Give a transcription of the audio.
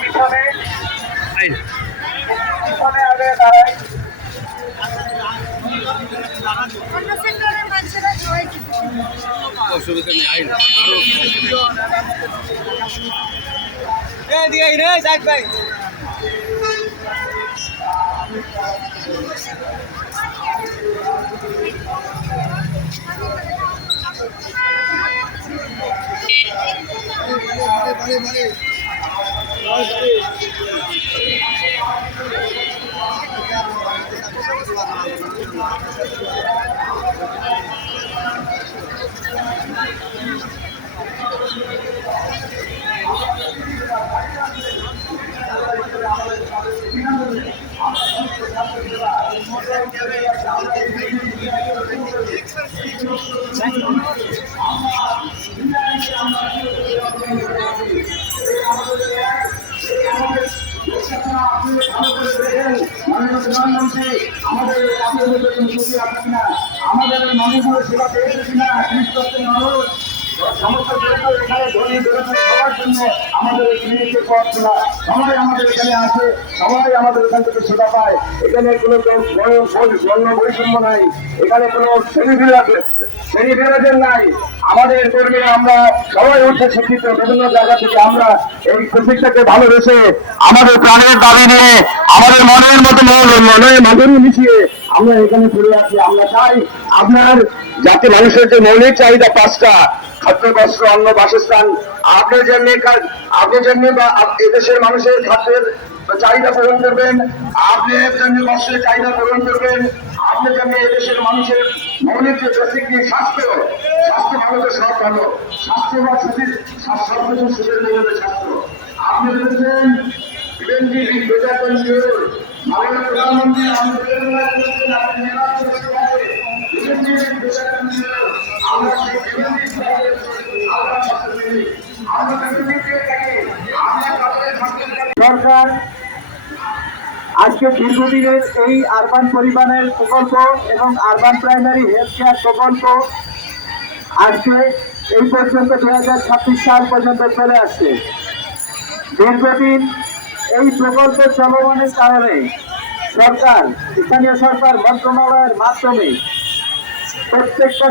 পিছনে পিছনে আগে দাঁড়াই। অসুবিধা নেই, আইন আরো প্রধানমন্ত্রী আমাদের আমাদের মানুষগুলো সেবা পেয়েছে কিনা মানুষ সমস্ত এখানে ধনী বেরোতে সবার জন্য আমাদের ক্লিনিকের পথ খোলা। সবাই আমাদের এখানে আসে, সবাই আমাদের এখান থেকে সেবা পায়। এখানে কোনো বর্ণ বৈষম্য নাই, এখানে কোনো শ্রেণীবিভাজন নাই। আমাদের কর্মীরা আমরা সবাই উচ্চ শিক্ষিত, বিভিন্ন জায়গা থেকে আমরা এই প্রশিক্ষণকে ভালোবেসে আমাদের প্রাণের দাবি নিয়ে আমাদের মনের মতো মনের মাধুরী মিশিয়ে আমরা এখানে ফিরে আসি। আমরা চাই আপনার যাতে মানুষের যে মৌলিক চাহিদা পাঁচটা, খাদ্য, বস্ত্র, অন্ন, বাসস্থান, আপনি যেমনি বা এদেশের মানুষের খাদ্যের চাহিদা পূরণ করবেন, আপনি যেমনি বস্ত্রের চাহিদা পূরণ করবেন, আপনি যেমনি এদেশের মানুষের মৌলিক যে বেসিক স্বাস্থ্য ভালো তো সব ভালো, স্বাস্থ্য বা সুখী সবকিছু সুখের মূল্যে স্বাস্থ্য। আপনি বলেছেন মাননীয় প্রধানমন্ত্রী সরকার আজকে দীর্ঘদিনের এই আরবান পরিবারের প্রকল্প এবং আরবান প্রাইমারি হেলথ কেয়ার প্রকল্প আজকে এই পর্যন্ত 2026 সাল পর্যন্ত চলে আসছে। দীর্ঘদিন এই প্রকল্প চলমানের কারণে সরকার, স্থানীয় সরকার মন্ত্রণালয়ের মাধ্যমে প্রত্যেকটা